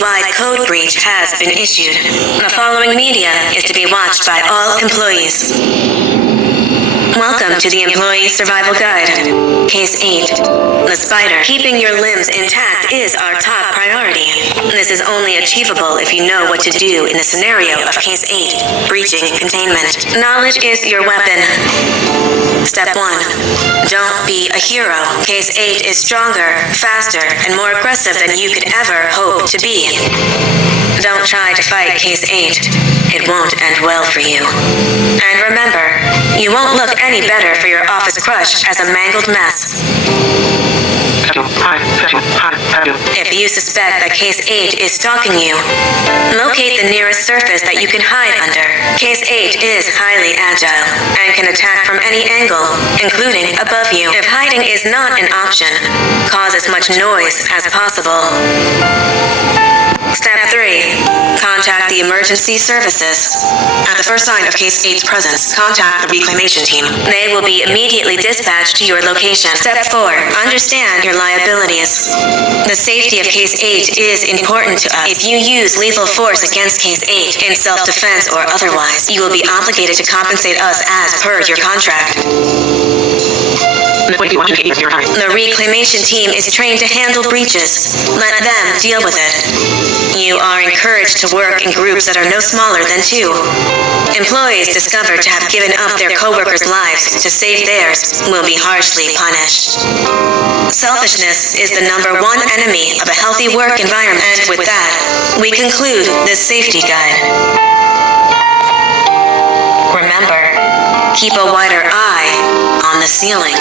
city-wide code breach has been issued. The following media is to be watched by all employees. Welcome to the Employee Survival Guide. Case 8. The spider. Keeping your limbs intact is our top priority. This is only achievable if you know what to do in the scenario of Case 8, breaching containment. Knowledge is your weapon. Step 1. Don't be a hero. Case 8 is stronger, faster, and more aggressive than you could ever hope to be. Don't try to fight Case 8. It won't end well for you. And remember, you won't look any better for your office crush as a mangled mess. If you suspect that Case 8 is stalking you, locate the nearest surface that you can hide under. Case 8 is highly agile and can attack from any angle, including above you. If hiding is not an option, cause as much noise as possible. Step 3. Contact the emergency services. At the first sign of Case 8's presence, contact the reclamation team. They will be immediately dispatched to your location. Step 4. Understand your liabilities. The safety of Case 8 is important to us. If you use lethal force against Case 8 in self-defense or otherwise, you will be obligated to compensate us as per your contract. The reclamation team is trained to handle breaches. Let them deal with it. You are encouraged to work in groups that are no smaller than 2. Employees discovered to have given up their co-workers' lives to save theirs will be harshly punished. Selfishness is the #1 enemy of a healthy work environment. And with that, we conclude this safety guide. Remember, keep a wider eye on the ceiling.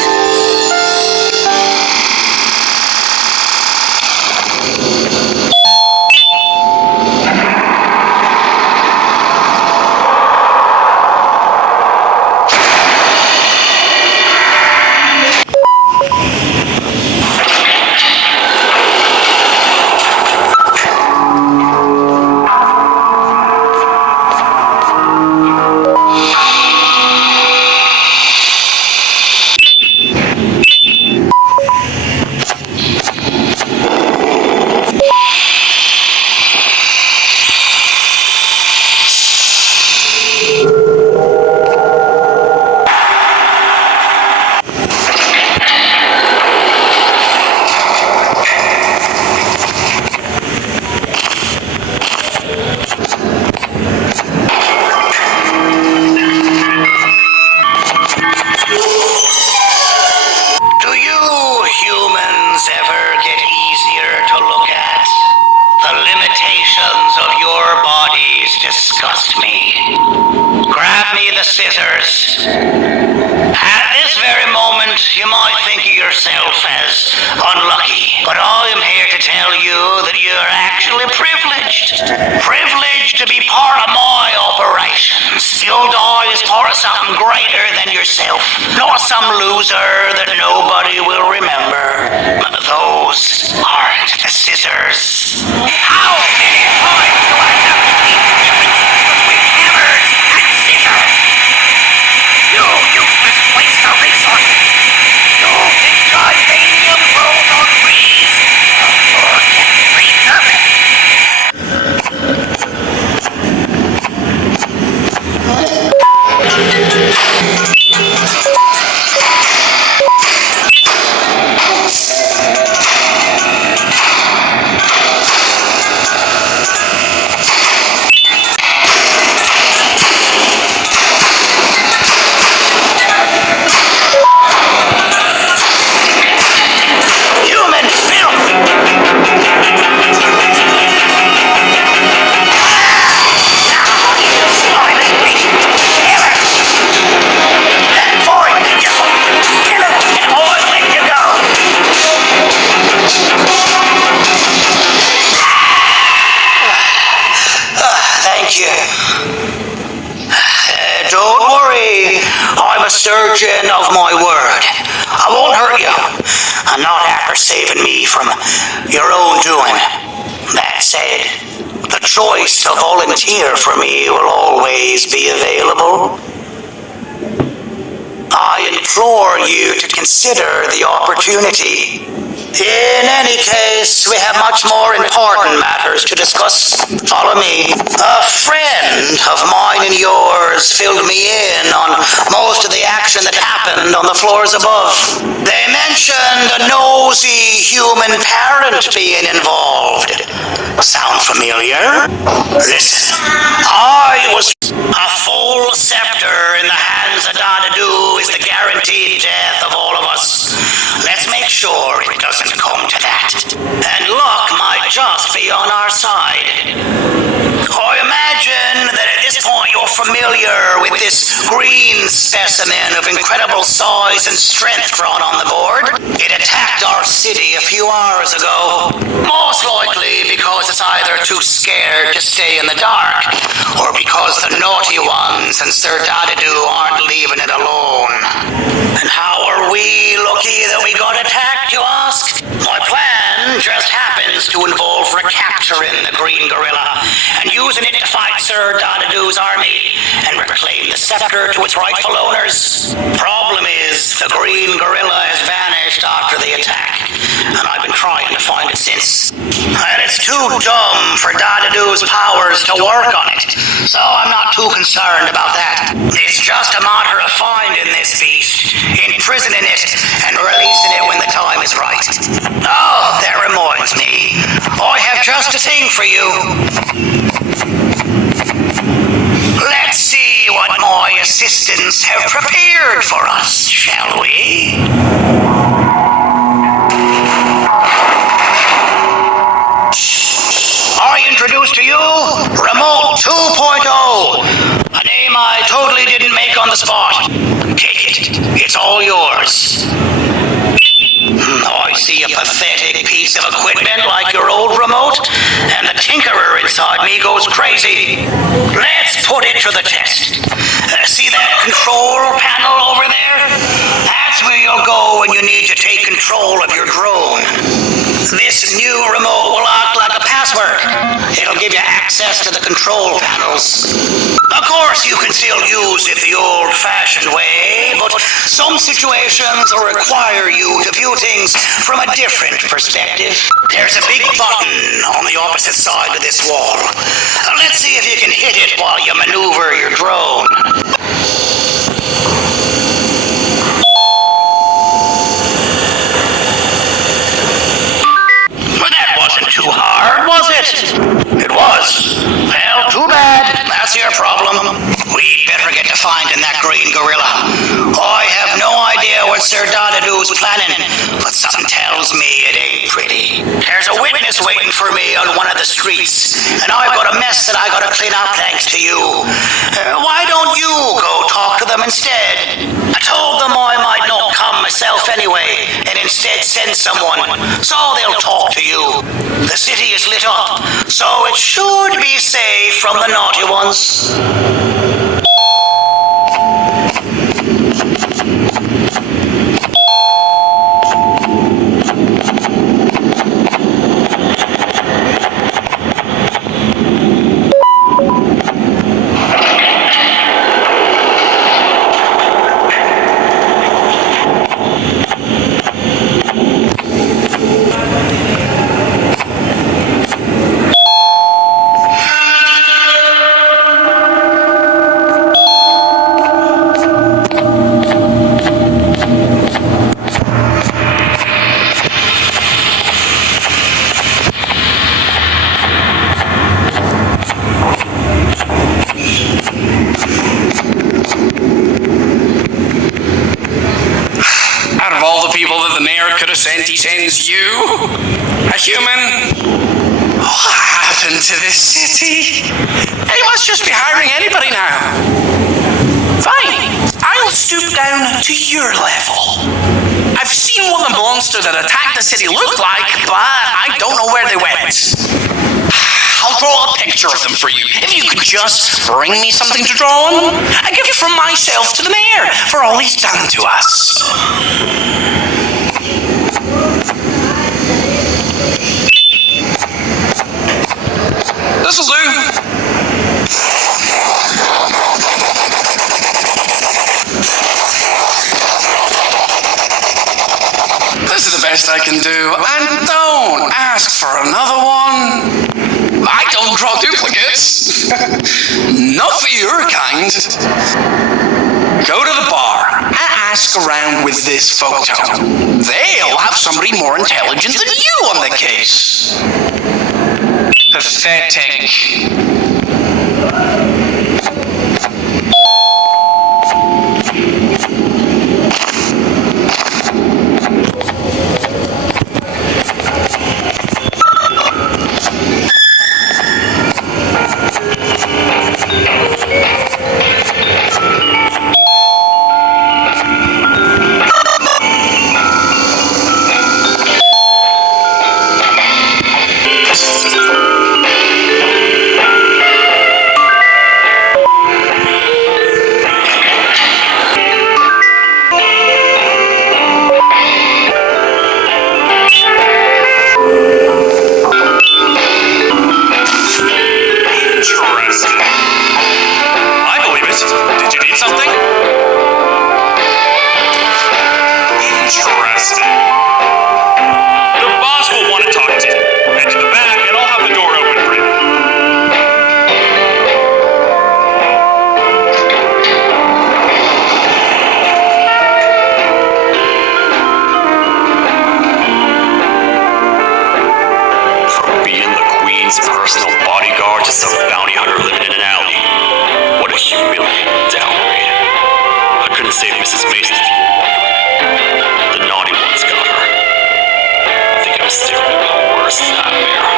Disgust me. Grab me the scissors. At this very moment, you might think of yourself as unlucky, but I am here to tell you that you're actually privileged. Privileged to be part of my operations. You'll die as part of something greater than yourself, not some loser that nobody will remember. Those aren't the scissors. How many times do I have to keep with hammers and scissors? You useless waste of resources! You think titanium grows on trees? You're getting repurposed! Don't worry, I'm a surgeon of my word. I won't hurt you, and not after saving me from your own doing. That said, the choice to volunteer for me will always be available. I implore you to consider the opportunity. In any case, we have much more important matters to discuss. Follow me. A friend of mine and yours filled me in on most of the action that happened on the floors above. They mentioned a nosy human parent being involved. Sound familiar? Listen, I was a full scepter in the hands of Dadadoo is the guaranteed death of all of us. Let's make sure it doesn't come to that. And luck might just be on our side. I imagine that at this point you're familiar with this green specimen of incredible size and strength drawn on the board. It attacked our city a few hours ago. Most likely because it's either too scared to stay in the dark, or because the naughty ones and Sir Dadadoo aren't leaving it alone. And how are we lucky that we got attacked, you ask? My plan just happens to involve recapturing the green gorilla and using it to fight Sir Dadadoo's army and reclaim the scepter to its rightful owners. Problem is, the green gorilla has vanished after the attack, and I've been trying to find it since. And it's too dumb for Dadadoo's powers to work on it, so I'm not too concerned about that. It's just a matter of finding this beast, imprisoning it, and releasing it when the time is right. Oh, that reminds me. I have just a thing for you. Let's see what my assistants have prepared for us, shall we? I introduce to you Remote 2.0, a name I totally didn't make on the spot. Take it. It's all yours. I see a pathetic piece of equipment like your old remote, and the tinkerer inside me goes crazy. Let's put it to the test. See that control panel over there? That's where you'll go when you need to take control of your drone. This new remote will act like a password. It'll give you access to the control panels. Of course, you can still use it the old-fashioned way, but some situations will require you to view things from a different perspective. There's a big button on the opposite side of this wall. Let's see if you can hit it while you maneuver your drone. Too hard, was it? It was. Well, too bad. That's your problem. We'd better get to finding that green gorilla. I have no idea what Sir Dadadoo's planning, but something tells me it ain't pretty. There's a witness waiting for me on one of the streets, and I've got a mess that I gotta clean up thanks to you. Why don't you go talk to them instead? I told them I might not come myself anyway, and instead send someone, so they'll talk to you. The city is lit up, so it should be safe from the naughty ones. He sends you, a human. What happened to this city? He must just be hiring anybody now. Fine, I'll stoop down to your level. I've seen what the monster that attacked the city looked like, but I don't know where they went. I'll draw a picture of them for you. If you could just bring me something to draw on, a gift from myself to the mayor for all he's done to us. This'll do. This is the best best I can do, and don't ask for another one. I don't draw duplicates. Not for your kind. Go to the bar and ask around with this photo. They'll have somebody more intelligent than you on the case. Pathetic. Personal bodyguard to some bounty hunter living in an alley. What a humiliating downgrade. I couldn't save Mrs. Mason if you were wondering. The naughty ones got her. I think I was staring at my worst nightmare.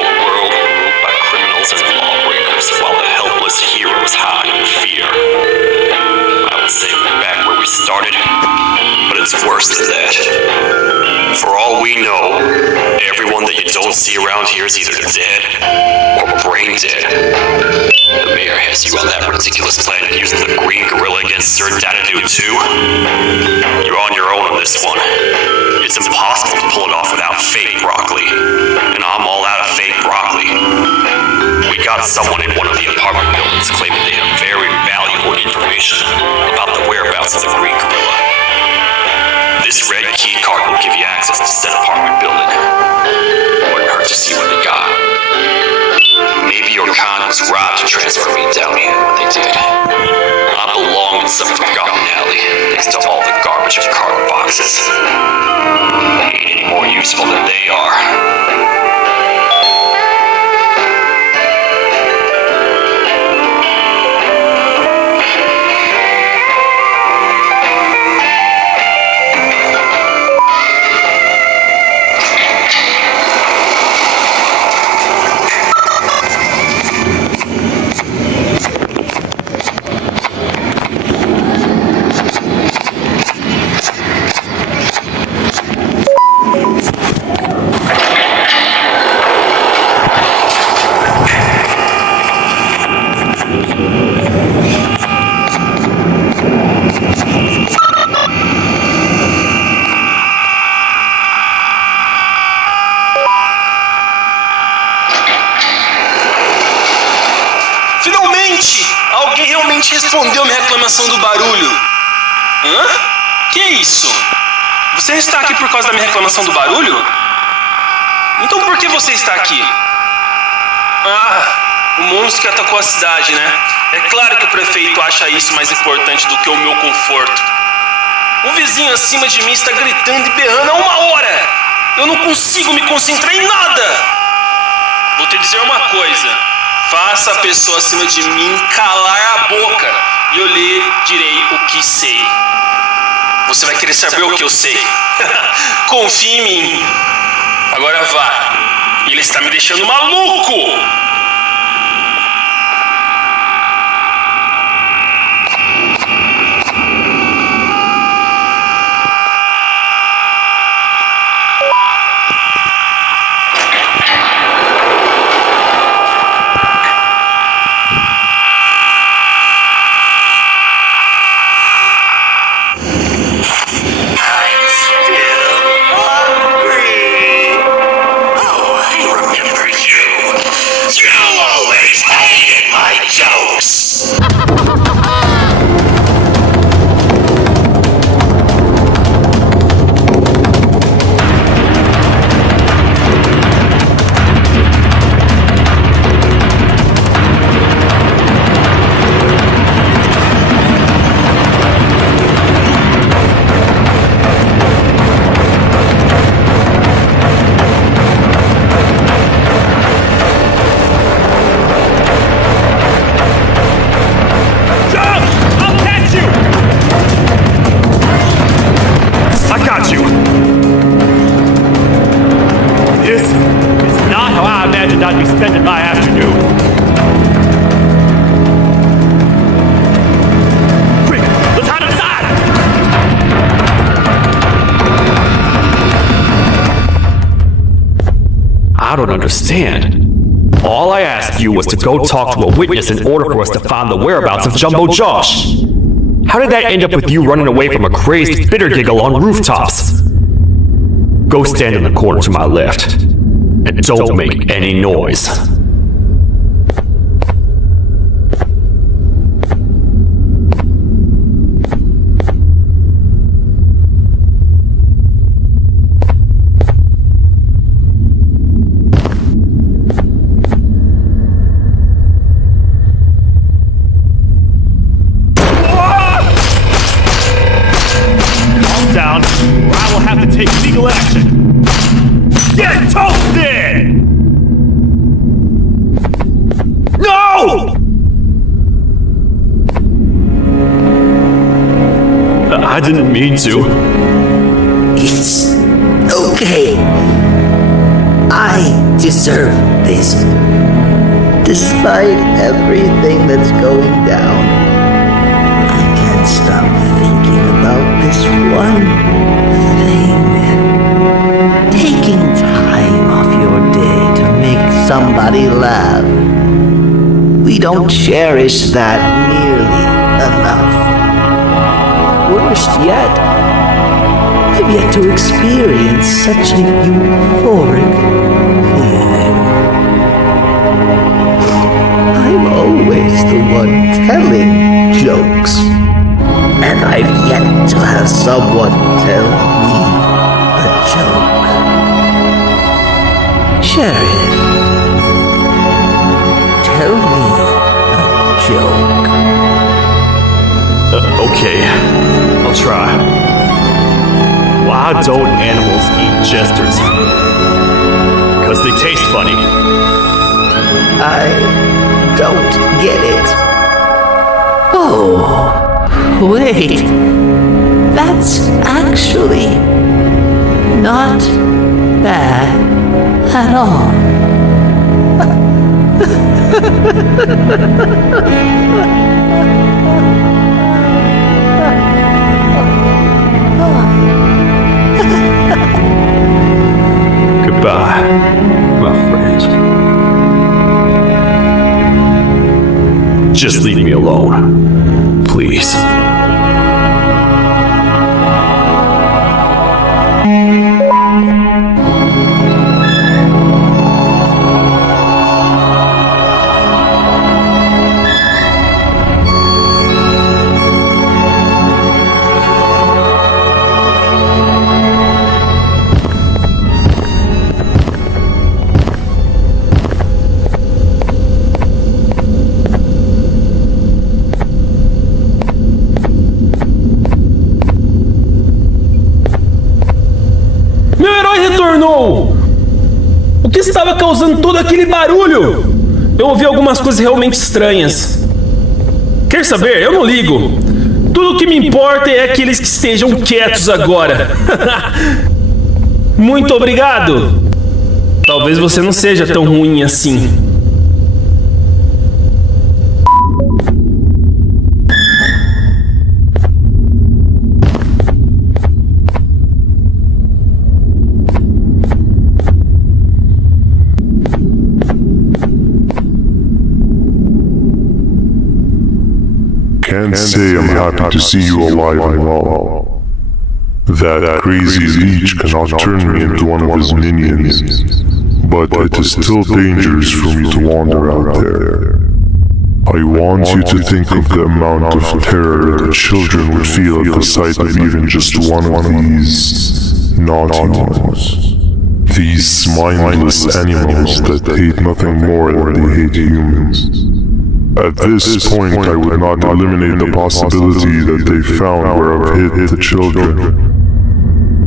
A world ruled by criminals and lawbreakers while the helpless heroes hide in fear. I would say we're back where we started, but it's worse than that. For all we know, everyone that you don't see around here is either dead or brain dead. The mayor has you on that ridiculous plan of using the green gorilla against Sir Dadadoo too. You're on your own on this one. It's impossible to pull it off without fake broccoli, and I'm all out of fake broccoli. We got someone in one of the apartment buildings claiming they have very valuable information about the whereabouts of the green gorilla. This red key card will give you access to said apartment building. Wouldn't hurt to see what they got. Maybe your con was right to transfer me down here when they did. I belong in some forgotten alley next to all the garbage and card boxes. Ain't any more useful than they are. Alguém realmente respondeu minha reclamação do barulho. Hã? Que isso? Você está aqui por causa da minha reclamação do barulho? Então por que você está aqui? Ah, o monstro que atacou a cidade, né? É claro que o prefeito acha isso mais importante do que o meu conforto. Um vizinho acima de mim está gritando e berrando há 1 hora. Eu não consigo me concentrar em nada. Vou te dizer uma coisa. Faça a pessoa acima de mim calar a boca e eu lhe direi o que sei. Você vai querer saber o que eu sei. Confie em mim. Agora vá. Ele está me deixando maluco. I don't understand. All I asked you was to go talk to a witness in order for us to find the whereabouts of Jumbo Josh. How did that end up with you running away from a crazed bitter giggle on rooftops? Go stand in the corner to my left, and don't make any noise. Down, or I will have to take legal action. Get toasted! No! I didn't mean to. It's okay. I deserve this. Despite everything that's going down, I can't stop thinking about this one thing. Taking time off your day to make somebody laugh. We don't cherish that nearly enough. Worst yet, I've yet to experience such a euphoric feeling. I'm always the one telling jokes, and I've yet to have someone tell me a joke. Sheriff, tell me a joke. Okay, I'll try. Why don't animals eat jesters? Because they taste funny. I don't get it. Oh, wait. That's actually not bad at all. Goodbye, my friend. Just leave me alone, please. Meu herói retornou! O que estava causando todo aquele barulho? Eu ouvi algumas coisas realmente estranhas. Quer saber? Eu não ligo. Tudo o que me importa é aqueles que estejam quietos agora. Muito obrigado! Talvez você não seja tão ruim assim. Can't say I'm happy to see you alive and well. That crazy leech cannot turn me into one of his minions, but it is still dangerous for me to wander out there. I want you to think of the amount of terror that children would feel at the sight of even just one of these naughty ones. These mindless animals that hate nothing more than they hate humans. At this point, I would not eliminate the possibility that they found where I've hid the children.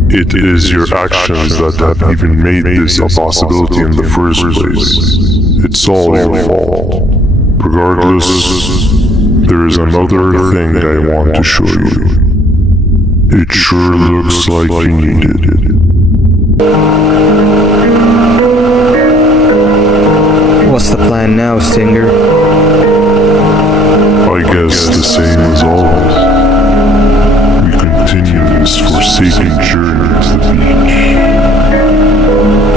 It is your actions that have even made this a possibility in the first place. It's all your fault. Regardless, there is another thing I want to show you. It sure looks like you needed it. What's the plan now, Stinger? I guess the same as always. We continue this forsaken journey to the beach.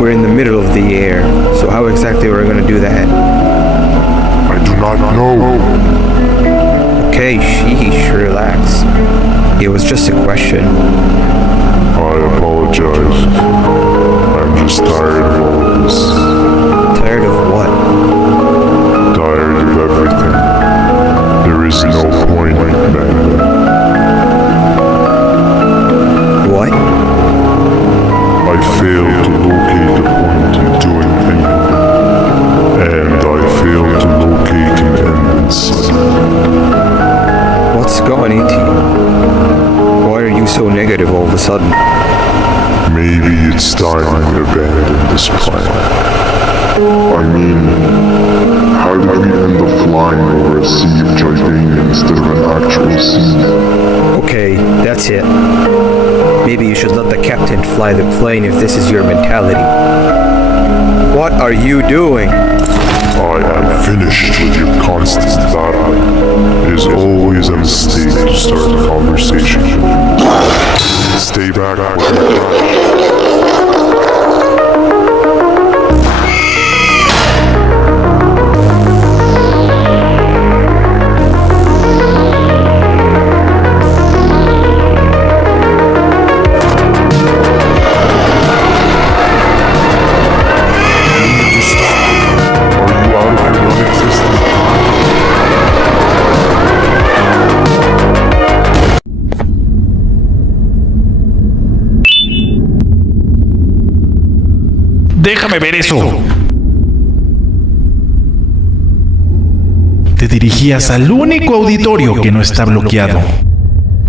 We're in the middle of the air, so how exactly are we gonna do that? I do not know. Okay, sheesh, relax. It was just a question. I apologize. I'm just tired of all this. Tired of what? Tired of everything. There is no point, Banban. What? I failed to locate the point in doing anything. And I failed to locate an end in sight. What's going into you? Why are you so negative all of a sudden? Maybe it's time we abandon this plan. I mean, how did we end up flying over a sea of Jordania instead of an actual sea? Okay, that's it. Maybe you should let the captain fly the plane if this is your mentality. What are you doing? I am finished with your constant battle. It is always a mistake to start a conversation. Stay back when you crash. Déjame ver eso. Te dirigías al único auditorio que no está bloqueado.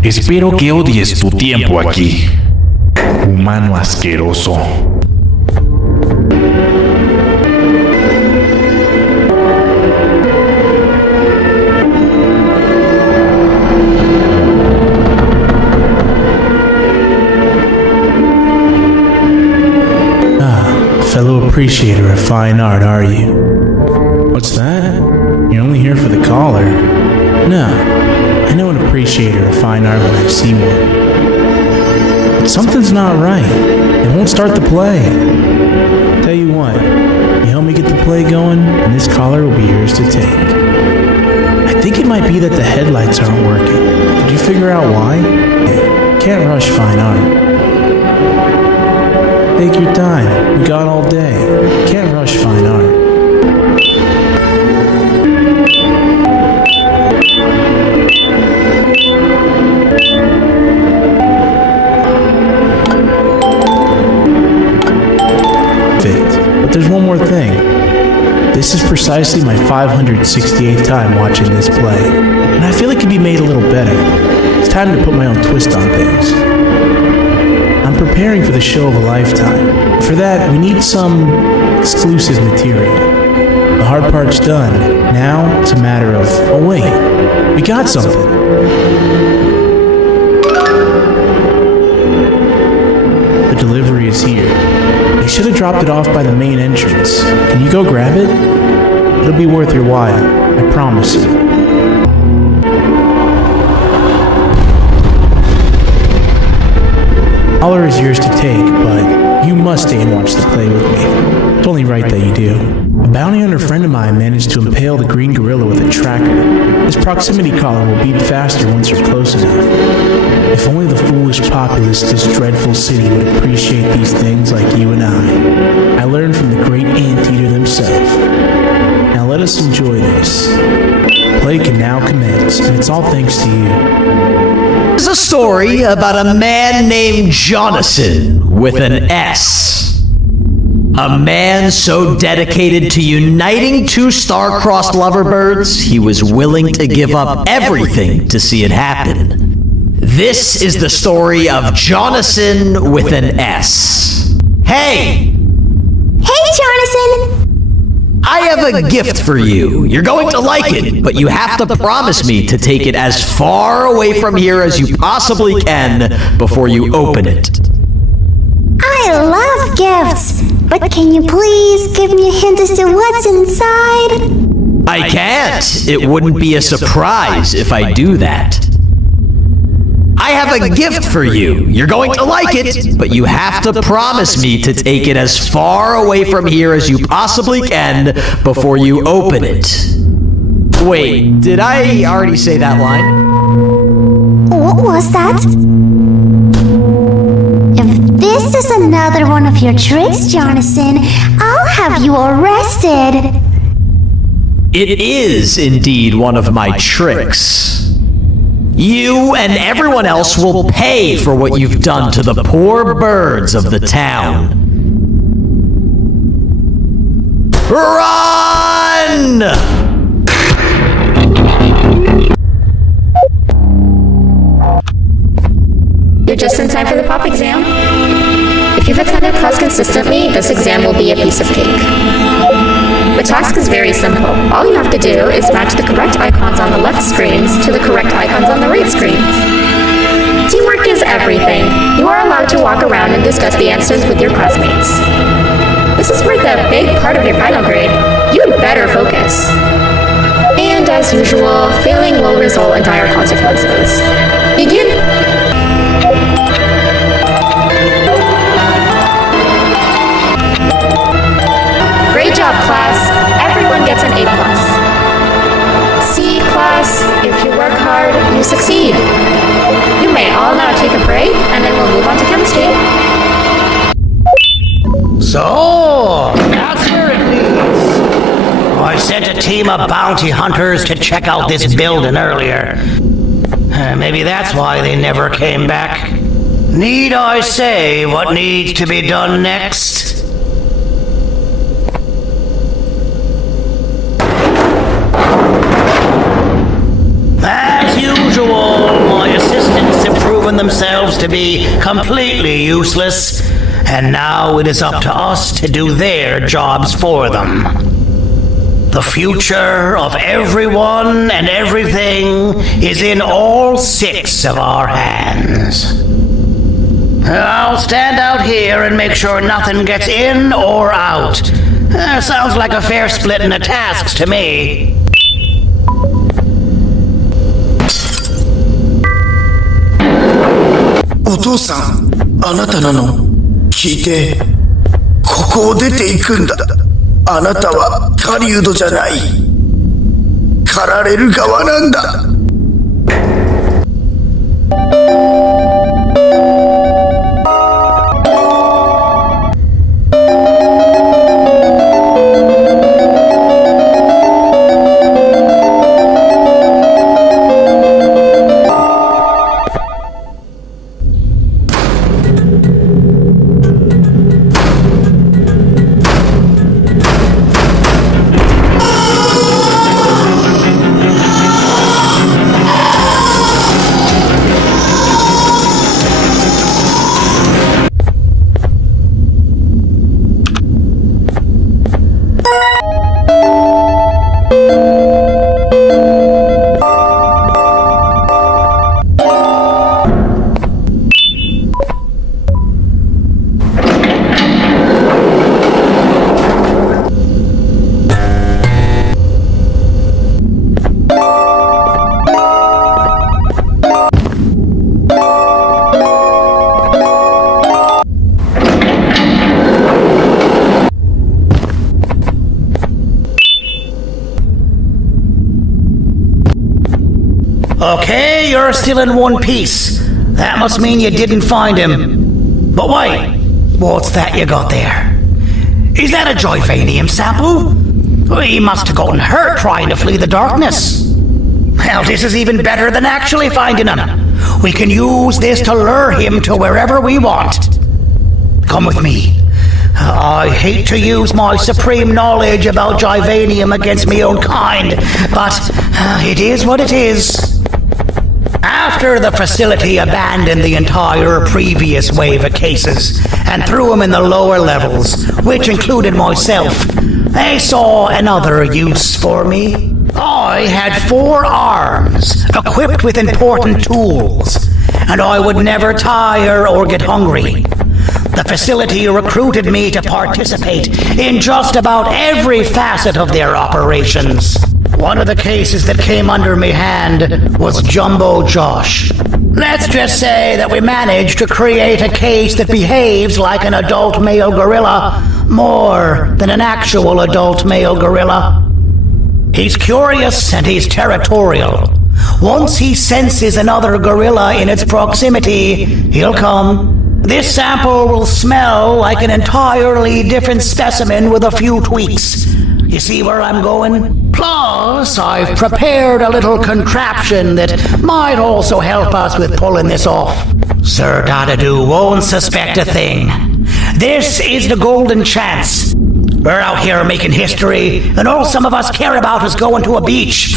Espero que odies tu tiempo aquí, humano asqueroso. Fellow appreciator of fine art, are you? What's that? You're only here for the collar. No, I know an appreciator of fine art when I see one. But something's not right. It won't start the play. Tell you what, you help me get the play going, and this collar will be yours to take. I think it might be that the headlights aren't working. Did you figure out why? Can't rush fine art. Take your time. We got all day. Can't rush fine art. Perfect. But there's one more thing. This is precisely my 568th time watching this play, and I feel it could be made a little better. It's time to put my own twist on things. I'm preparing for the show of a lifetime. For that, we need some exclusive material. The hard part's done. Now, it's a matter of, oh wait, we got something. The delivery is here. They should have dropped it off by the main entrance. Can you go grab it? It'll be worth your while, I promise you. The collar is yours to take, but you must stay and watch the play with me. It's only right that you do. A bounty hunter friend of mine managed to impale the green gorilla with a tracker. This proximity collar will beat faster once you're close enough. If only the foolish populace of this dreadful city would appreciate these things like you and I. I learned from the great anteater himself. Now let us enjoy this. Play can now commence, and it's all thanks to you. There's a story about a man named Jonathan with an S. A man so dedicated to uniting two star-crossed loverbirds, he was willing to give up everything to see it happen. This is the story of Jonathan with an S. Hey! Hey, Jonathan! I have a gift for you. You're going to like it, but you have to promise me to take it as far away from here as you possibly can before you open it. I love gifts, but can you please give me a hint as to what's inside? I can't. It wouldn't be a surprise if I do that. I have a gift for you. You're going to like it, but you have to promise me to take it as far away from here as you possibly can before you open it. Wait, did I already say that line? What was that? If this is another one of your tricks, Jonathan, I'll have you arrested. It is indeed one of my tricks. You and everyone else will pay for what you've done to the poor birds of the town. Run! You're just in time for the pop exam. If you've attended class consistently, this exam will be a piece of cake. The task is very simple. All you have to do is match the correct icons on the left screens to the correct icons on the right screens. Teamwork is everything. You are allowed to walk around and discuss the answers with your classmates. This is worth a big part of your final grade. You'd better focus. And as usual, failing will result in dire consequences. Begin. Great job, class. Everyone gets an A+. See, class, if you work hard, you succeed. You may all now take a break, and then we'll move on to chemistry. So, that's where it leads. I sent a team of bounty hunters to check out this building earlier. Maybe that's why they never came back. Need I say what needs to be done next? As usual, my assistants have proven themselves to be completely useless, and now it is up to us to do their jobs for them. The future of everyone and everything is in all 6 of our hands. I'll stand out here and make sure nothing gets in or out. Sounds like a fair split in the tasks to me. お父さん、あなたなの聞いて、ここを出ていくんだ。あなたは狩人じゃない。狩られる側なんだ。Okay, you're still in one piece. That must mean you didn't find him. But wait, what's that you got there? Is that a Joyvanium sample? He must have gotten hurt trying to flee the darkness. Well, this is even better than actually finding him. We can use this to lure him to wherever we want. Come with me. I hate to use my supreme knowledge about Joyvanium against my own kind, but it is what it is. After the facility abandoned the entire previous wave of cases and threw them in the lower levels, which included myself, they saw another use for me. I had 4 arms, equipped with important tools, and I would never tire or get hungry. The facility recruited me to participate in just about every facet of their operations. One of the cases that came under me hand was Jumbo Josh. Let's just say that we managed to create a case that behaves like an adult male gorilla more than an actual adult male gorilla. He's curious and he's territorial. Once he senses another gorilla in its proximity, he'll come. This sample will smell like an entirely different specimen with a few tweaks. You see where I'm going? Plus, I've prepared a little contraption that might also help us with pulling this off. Sir Dadadoo won't suspect a thing. This is the golden chance. We're out here making history, and all some of us care about is going to a beach.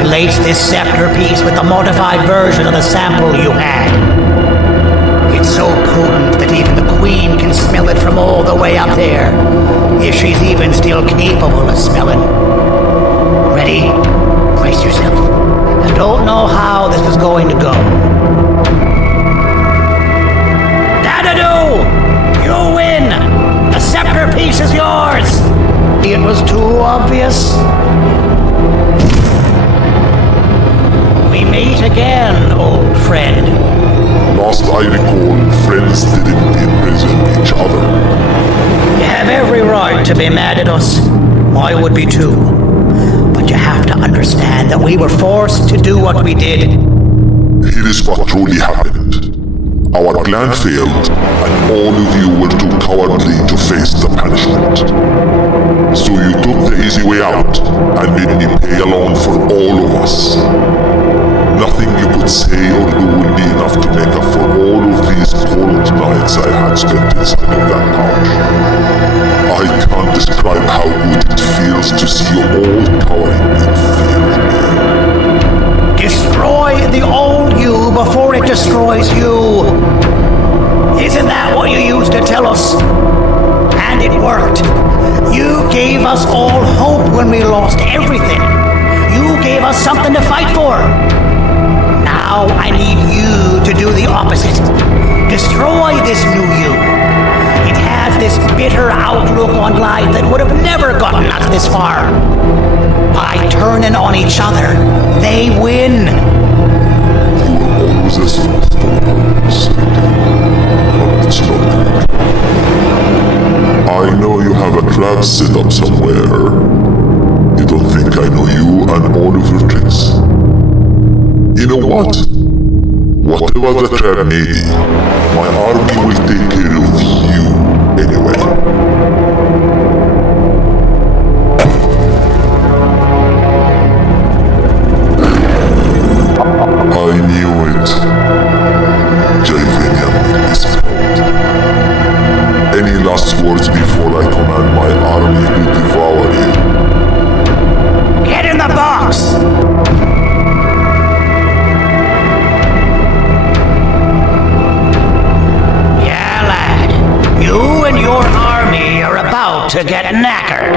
Laced this scepter piece with the modified version of the sample you had. It's so potent that even the Queen can smell it from all the way up there, if she's even still capable of smelling. Ready? Brace yourself. I don't know how this is going to go. Dadadoo! You win! The scepter piece is yours! It was too obvious. We meet again, old friend. Last I recall, friends didn't imprison each other. You have every right to be mad at us. I would be too. But you have to understand that we were forced to do what we did. Here is what truly happened. Our plan failed, and all of you were too cowardly to face the punishment. So you took the easy way out, and made me pay along for all of us. Nothing you could say or do will be enough to make up for all of these cold nights I had spent inside of that pouch. I can't describe how good it feels to see you all cowering in fear. Destroy the old you before it destroys you. Isn't that what you used to tell us? And it worked. You gave us all hope when we lost everything. You gave us something to fight for. Now I need you to do the opposite. Destroy this new you. It has this bitter outlook on life that would have never gotten us this far. By turning on each other, they win. You were always as faithful about but it's not good. I know you have a trap set up somewhere. You don't think I know you and all of your tricks. You know what? Whatever the trap may be, my army will take care of you anyway. I knew it. Javinian will be spelled. Any last words before I command my army to devour you? Get in the box! You and your army are about to get knackered.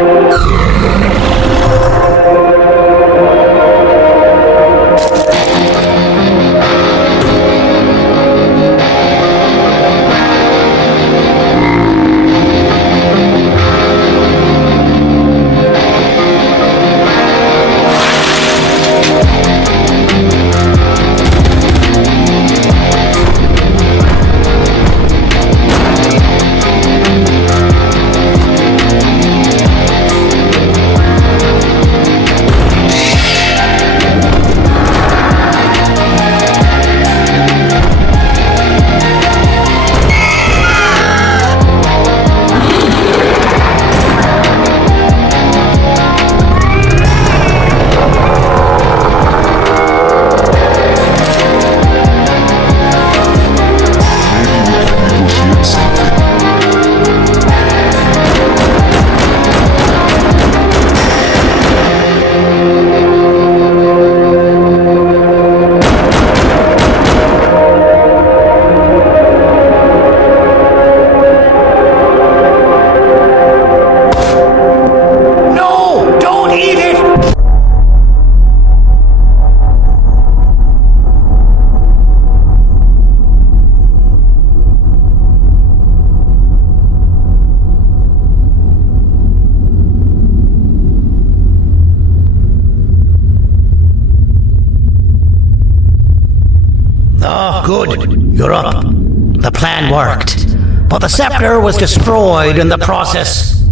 Oh, good. You're up. The plan worked. But the scepter was destroyed in the process.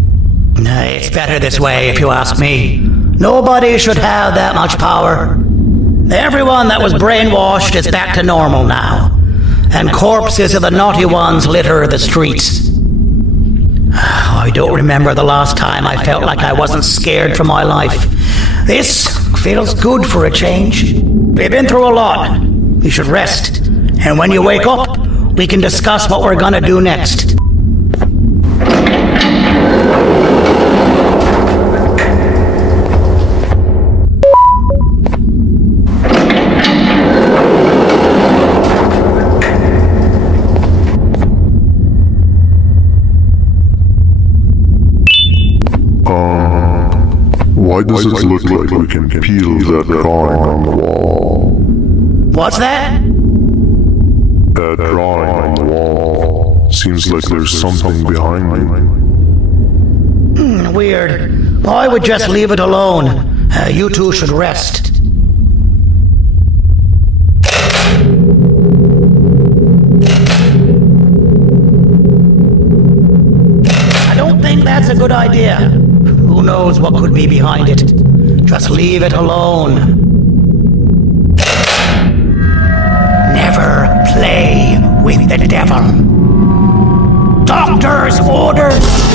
It's better this way, if you ask me. Nobody should have that much power. Everyone that was brainwashed is back to normal now. And corpses of the naughty ones litter the streets. I don't remember the last time I felt like I wasn't scared for my life. This feels good for a change. We've been through a lot. You should rest. And when you wake up, we can discuss what we're gonna do next. Why does it look like we can peel that drawing on the wall? What's that? That drawing on the wall. Seems like there's something behind it. Weird. I would just leave it alone. You two should rest. I don't think that's a good idea. Who knows what could be behind it? Just leave it alone. Never play with the devil. Doctor's orders!